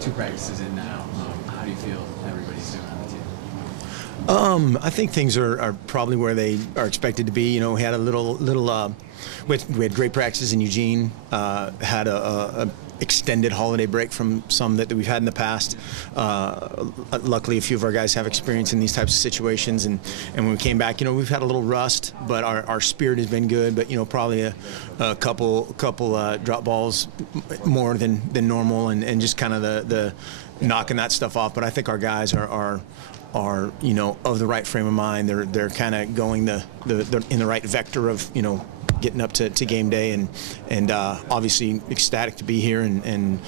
2 practices in now. How do you feel everybody's doing on the team? I think things are probably where they are expected to be. You know, we had a little we had great practices in Eugene. Had a extended holiday break from some that we've had in the past. Luckily, a few of our guys have experience in these types of situations, and when we came back, you know, we've had a little rust, but our spirit has been good. But you know, probably a couple drop balls more than normal, and just kind of the knocking that stuff off. But I think our guys are you know, of the right frame of mind. They're kind of going they're in the right vector of, you know, getting up to game day, and obviously ecstatic to be here, and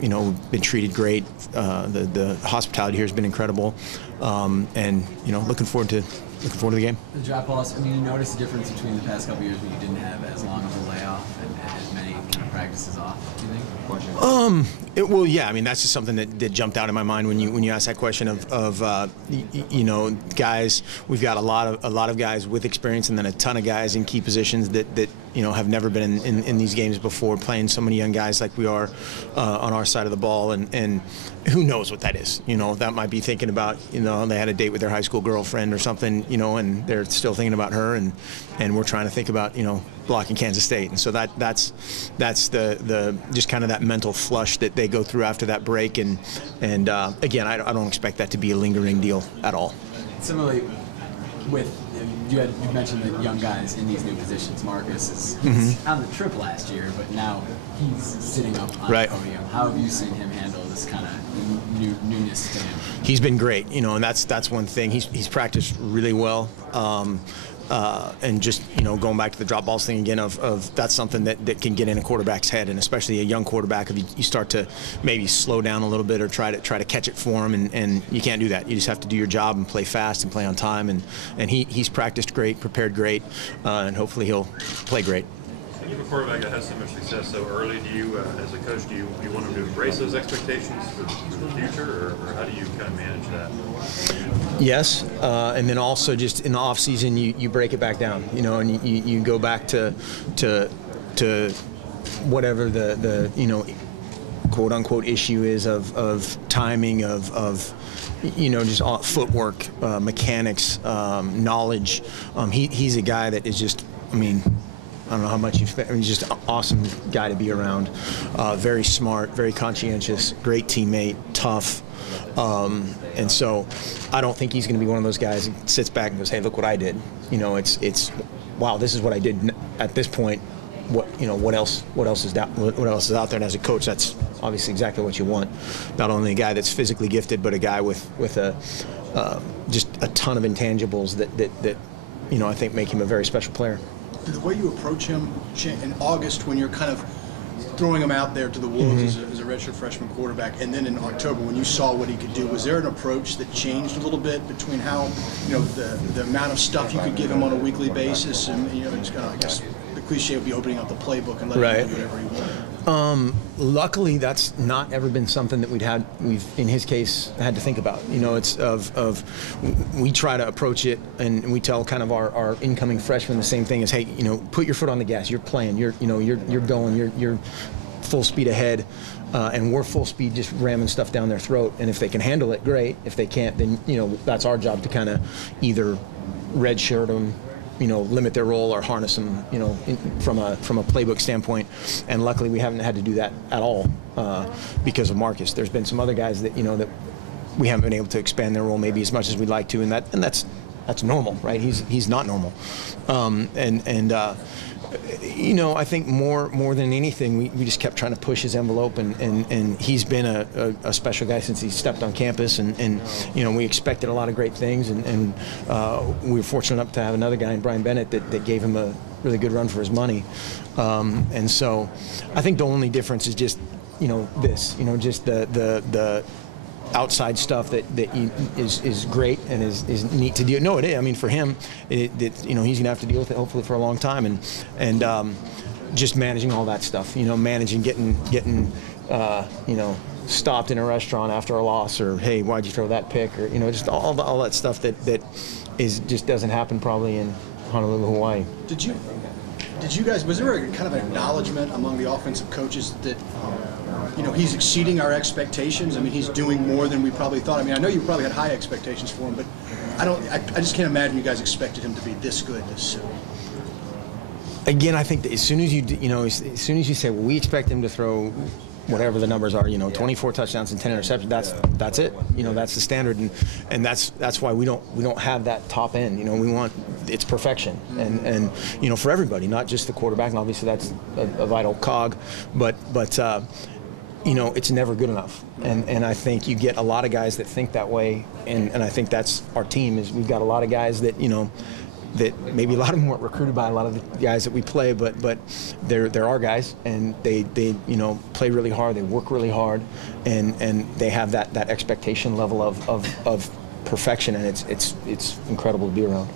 you know, been treated great. The hospitality here has been incredible, and you know, looking forward to the game. The drop balls. I mean, you notice the difference between the past couple years when you didn't have as long of a layoff and as many kind of practices off. Do you think? Well, yeah. I mean, that's just something that jumped out in my mind when you asked that question of you know, guys. We've got a lot of guys with experience, and then a ton of guys in key positions that you know, have never been in these games before, playing so many young guys like we are on our side of the ball, and who knows what that is. You know, that might be thinking about, you know, they had a date with their high school girlfriend or something, you know, and they're still thinking about her, and we're trying to think about, you know, blocking Kansas State, and so that's the just kind of that mental flush that they go through after that break, and again, I don't expect that to be a lingering deal at all. Similarly, you mentioned the young guys in these new positions. Marcus is on the trip last year, but now he's sitting up on the podium. How have you seen him handle this kind of newness to him? He's been great, you know, and that's one thing. He's practiced really well. And just, you know, going back to the drop balls thing again, of that's something that can get in a quarterback's head, and especially a young quarterback, if you start to maybe slow down a little bit or try to catch it for him, and you can't do that. You just have to do your job and play fast and play on time, and he's practiced great, prepared great, and hopefully he'll play great. When you have a quarterback that has so much success so early, do you, as a coach, do you want him to embrace those expectations for the future, or how do you kind of manage that? Yes, and then also just in the off season, you break it back down, you know, and you go back to whatever the you know, quote unquote issue is of timing, of you know, just footwork, mechanics, knowledge. He's a guy that is just, I mean, I don't know how much he's just an awesome guy to be around. Very smart, very conscientious, great teammate, tough. And so I don't think he's going to be one of those guys that sits back and goes, hey, look what I did. You know, it's wow, this is what I did at this point. What else is out there? And as a coach, that's obviously exactly what you want. Not only a guy that's physically gifted, but a guy with just a ton of intangibles that you know, I think make him a very special player. The way you approach him in August, when you're kind of throwing him out there to the wolves as a redshirt freshman quarterback, and then in October when you saw what he could do, was there an approach that changed a little bit between how, you know, the amount of stuff you could give him on a weekly basis, and, you know, it's kind of, I guess the cliche would be opening up the playbook and letting him do whatever he wanted? Luckily, that's not ever been something that we've in his case had to think about. You know, it's we try to approach it, and we tell kind of our incoming freshmen the same thing as, hey, you know, put your foot on the gas. You're playing. You're going. You're full speed ahead, and we're full speed just ramming stuff down their throat. And if they can handle it, great. If they can't, then, you know, that's our job to kind of either redshirt them, you know, limit their role, or harness them, you know, from a playbook standpoint. And luckily, we haven't had to do that at all because of Marcus. There's been some other guys that, you know, that we haven't been able to expand their role maybe as much as we'd like to, and that's normal, right? He's not normal, you know, I think more than anything, we just kept trying to push his envelope, and he's been a special guy since he stepped on campus, and you know, we expected a lot of great things, and we were fortunate enough to have another guy in Brian Bennett that gave him a really good run for his money, and so I think the only difference is just, you know, this, you know, just the outside stuff that is great and is neat to deal. No, it is. I mean, for him, you know, he's gonna have to deal with it hopefully for a long time, and just managing all that stuff. You know, managing getting you know, stopped in a restaurant after a loss, or hey, why'd you throw that pick, or, you know, just all that stuff that just doesn't happen probably in Honolulu, Hawaii. Did you guys, was there a kind of an acknowledgement among the offensive coaches that he's exceeding our expectations. I mean, he's doing more than we probably thought. I mean, I know you probably had high expectations for him, but I just can't imagine you guys expected him to be this good this soon. Again, I think that as soon as as soon as you say, well, we expect him to throw whatever the numbers are, 24 touchdowns and 10 interceptions, that's it. That's the standard, and that's why we don't have that top end. We want it's perfection, and for everybody, not just the quarterback. And obviously that's a vital cog, but it's never good enough. And I think you get a lot of guys that think that way, and I think that's our team. Is we've got a lot of guys that that maybe a lot of them weren't recruited by a lot of the guys that we play, but there are guys, and they play really hard, they work really hard, and they have that expectation level of perfection, and it's incredible to be around.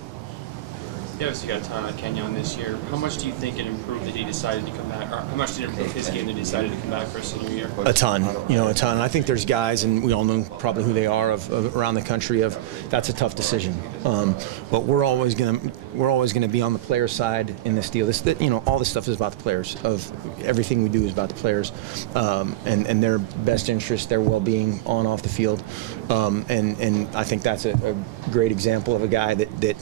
You obviously got a ton on Kenyon this year. How much do you think it improved that he decided to come back, or how much did it improve his game that he decided to come back for a senior year? A ton, a ton. And I think there's guys, and we all know probably who they are of around the country. That's a tough decision. But we're always gonna be on the player side in this deal. All this stuff is about the players. Of everything we do is about the players, and their best interest, their well-being on off the field. And I think that's a great example of a guy that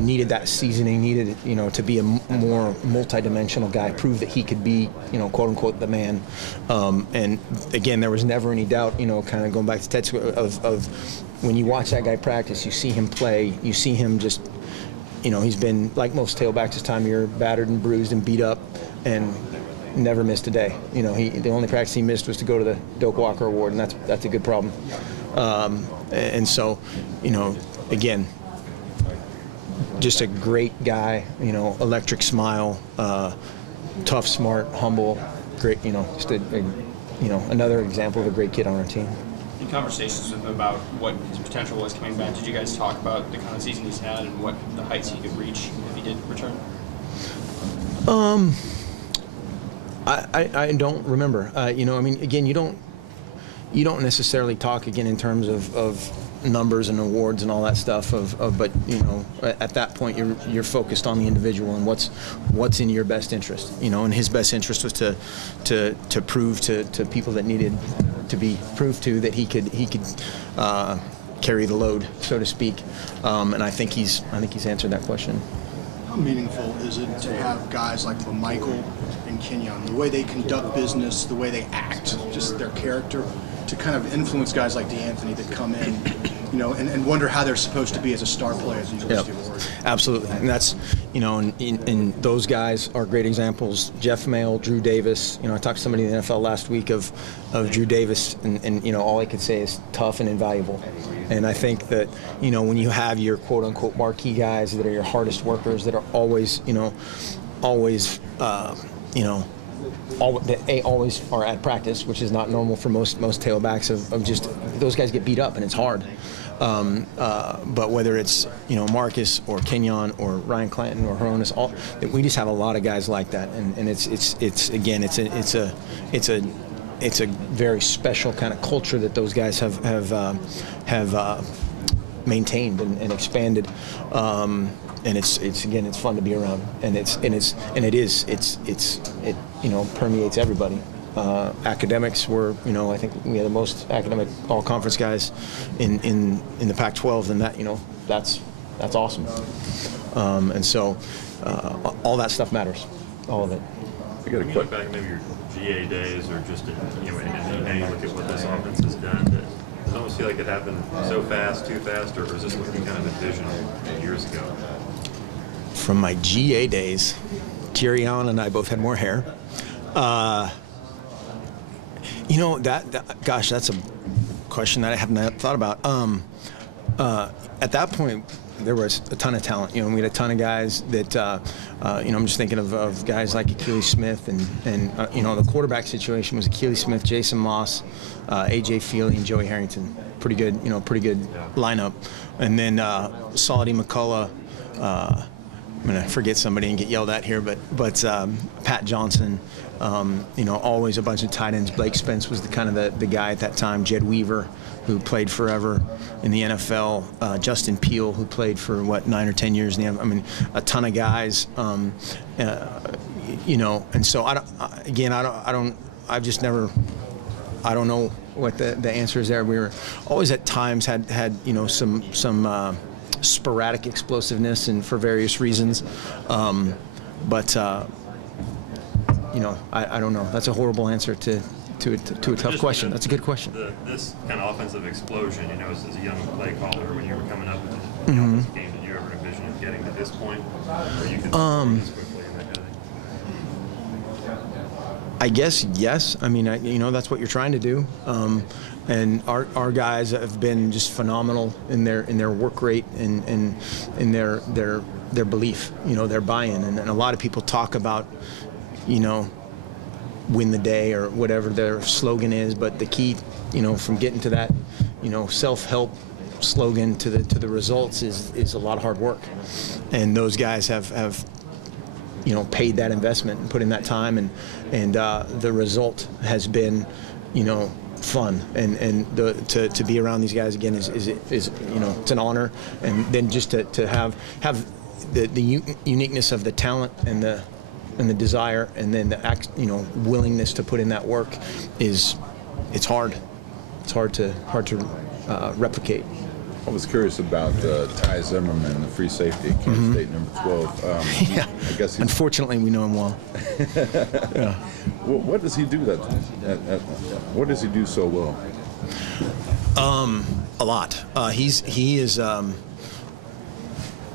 needed that seasoning, needed, to be a more multi-dimensional guy, prove that he could be, quote unquote, the man. And again, there was never any doubt, kind of going back to Ted's of when you watch that guy practice, you see him play, you see him just, he's been like most tailbacks this time of year, battered and bruised and beat up, and never missed a day. The only practice he missed was to go to the Doak Walker Award, and that's a good problem. And so, again, just a great guy, electric smile, tough, smart, humble, great, just another example of a great kid on our team. In conversations with him about what his potential was coming back, did you guys talk about the kind of season he's had and what the heights he could reach if he did return? I don't remember. Again, you don't necessarily talk again in terms of numbers and awards and all that stuff. But at that point you're focused on the individual and what's in your best interest. And his best interest was to prove to people that needed to be proved to that he could carry the load, so to speak. And I think he's answered that question. How meaningful is it to have guys like Michael and Kenyon, the way they conduct business, the way they act, just their character, to kind of influence guys like DeAnthony that come in, and wonder how they're supposed to be as a star player at the University of Oregon? Absolutely, and that's, and those guys are great examples. Jeff Mail, Drew Davis. I talked to somebody in the NFL last week of Drew Davis, and all I could say is tough and invaluable. And I think that, when you have your quote-unquote marquee guys that are your hardest workers, that are always always are at practice, which is not normal for most tailbacks of just those guys get beat up and it's hard. But whether it's Marcus or Kenyon or Ryan Clanton or Hronis, we just have a lot of guys like that, and it's a very special kind of culture that those guys have maintained and expanded. And it's fun to be around, and it permeates everybody. Academics were, I think we had the most academic all-conference guys in the Pac-12, and that's awesome. And so all that stuff matters, all of it. I got a quick back maybe your GA days, or just and you look at what this offense has done. Does it almost feel like it happened so fast, too fast, or is this what you kind of envisioned years ago? From my GA days, Jerry Allen and I both had more hair. Gosh, that's a question that I haven't thought about. At that point, there was a ton of talent. We had a ton of guys that, I'm just thinking of guys like Achilles Smith, and the quarterback situation was Achilles Smith, Jason Moss, A.J. Feely, and Joey Harrington. Pretty good lineup. And then Solity McCullough. I'm going to forget somebody and get yelled at here, but Pat Johnson, always a bunch of tight ends. Blake Spence was the guy at that time. Jed Weaver, who played forever in the NFL. Justin Peele, who played for 9 or 10 years in the NFL. I mean, a ton of guys. And so I don't I've just never. I don't know what the answer is there. We were always at times had you know some sporadic explosiveness and for various reasons, but you know I don't know. That's a horrible answer to a tough question. That's a good question. This kind of offensive explosion, you know, as a young play caller, when you were coming up in the offensive game, did you ever envision it getting to this point, where you could this quickly and that kind of thing? I guess yes. I mean, you know, that's what you're trying to do. And our guys have been just phenomenal in their work rate and in their belief, you know, their buy-in. And a lot of people talk about, you know, win the day or whatever their slogan is, but the key, you know, from getting to that, you know, self-help slogan to the results is a lot of hard work. And those guys have you know, paid that investment and put in that time, and the result has been, you know, fun, and to be around these guys again is you know, it's an honor. And then just to have the uniqueness of the talent and the desire, and then the you know, willingness to put in that work it's hard to replicate. I was curious about Ty Zimmerman, the free safety at Kansas State, number 12. Yeah. I guess unfortunately, we know him well. Yeah. What does he do what does he do so well? A lot. He is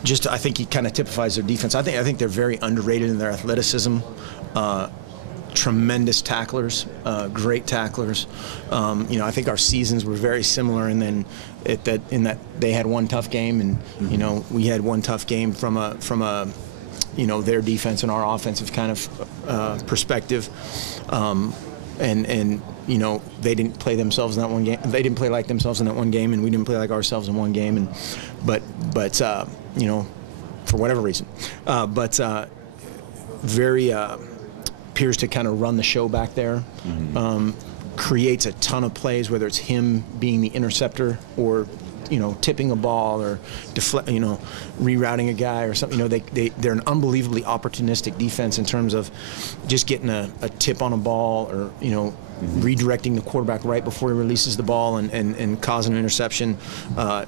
just. I think he kind of typifies their defense. I think they're very underrated in their athleticism. Tremendous tacklers, great tacklers. You know, I think our seasons were very similar, and then in that they had one tough game, and you know, we had one tough game from a you know, their defense and our offensive kind of perspective. And you know, they didn't play themselves in that one game. They didn't play like themselves in that one game, and we didn't play like ourselves in one game. And but you know, for whatever reason, very. Appears to kind of run the show back there, creates a ton of plays, whether it's him being the interceptor or, you know, tipping a ball or you know, rerouting a guy or something. You know, they're an unbelievably opportunistic defense in terms of just getting a tip on a ball, or, you know, redirecting the quarterback right before he releases the ball and causing an interception.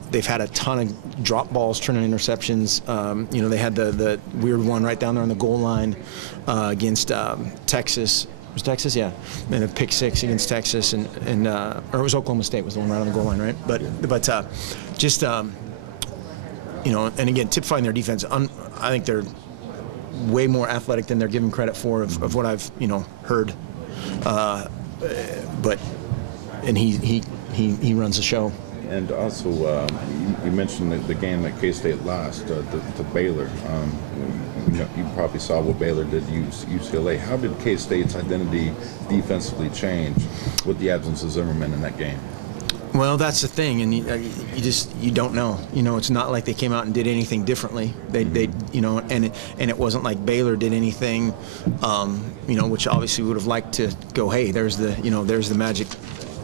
They've had a ton of drop balls turning interceptions. You know, they had the weird one right down there on the goal line against Texas. Was Texas? Yeah. And a pick six against Texas, or it was Oklahoma State was the one right on the goal line, right? But just you know, and again, typifying their defense. I think they're way more athletic than they're given credit for, of what I've, you know, heard. And he runs the show. And also, you mentioned the game that K-State lost to Baylor. You probably saw what Baylor did to UCLA. How did K-State's identity defensively change with the absence of Zimmerman in that game? Well, that's the thing, and you don't know. You know, it's not like they came out and did anything differently. They you know, and it wasn't like Baylor did anything, you know, which obviously would have liked to go, hey, there's the magic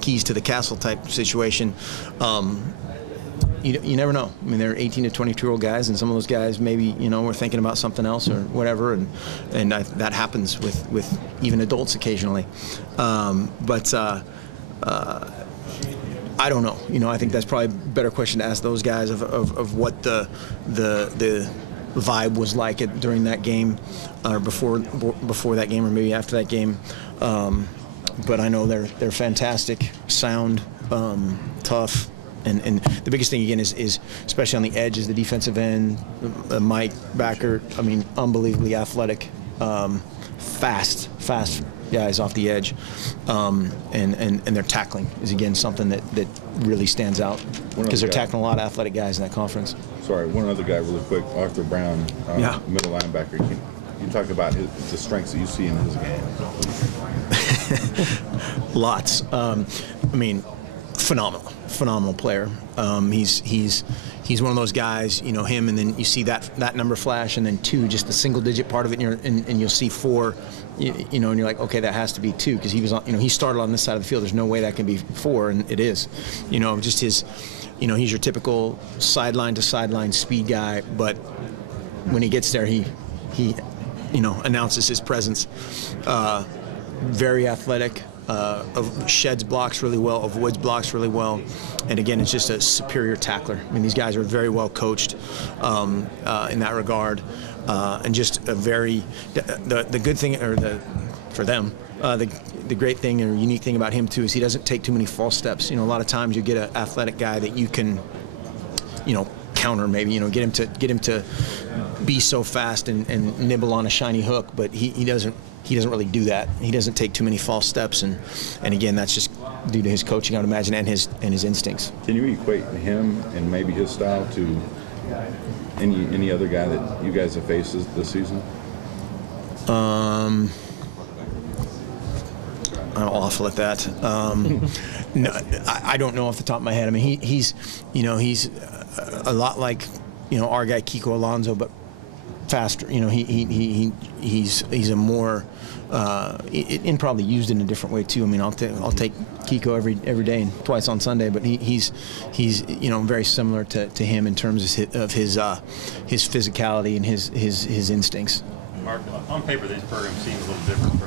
keys to the castle type situation. You never know. I mean, they're 18 to 22-year-old guys, and some of those guys maybe, you know, were thinking about something else or whatever, and that happens with even adults occasionally. I don't know. You know, I think that's probably a better question to ask those guys of what the vibe was like during that game, or before that game, or maybe after that game. But I know they're fantastic, sound, tough, and the biggest thing again is especially on the edge is the defensive end, Mike Backer. I mean, unbelievably athletic, fast guys off the edge, and their tackling is again something that really stands out, because they're tackling a lot of athletic guys in that conference. Sorry, one other guy really quick, Arthur Brown, middle linebacker. Can you talk about the strengths that you see in his game? Lots. I mean, phenomenal player. He's one of those guys, you know, him, and then you see that number flash, and then 2, just the single digit part of it, and you'll see 4, you know, and you're like, okay, that has to be 2, because he was on, you know, he started on this side of the field. There's no way that can be 4, and it is. You know, just his, you know, he's your typical sideline to sideline speed guy, but when he gets there, he you know, announces his presence. very athletic, sheds blocks really well, avoids blocks really well, and again, it's just a superior tackler. I mean, these guys are very well coached in that regard, and just a very the good thing, or for them. The great thing or unique thing about him too is he doesn't take too many false steps. You know, a lot of times you get an athletic guy that you can, counter maybe. Get him to be so fast and nibble on a shiny hook, but he doesn't really do that. He doesn't take too many false steps, and again, that's just due to his coaching, I would imagine, and his instincts. Can you equate him and maybe his style to any other guy that you guys have faced this season? I'm awful at that. No, I don't know off the top of my head. I mean, he's a lot like our guy Kiko Alonso, but faster. He's a more and probably used in a different way too. I mean, I'll take Kiko every day and twice on Sunday, but he's very similar to him in terms of his physicality and his instincts. Mark, on paper, these programs seem a little different from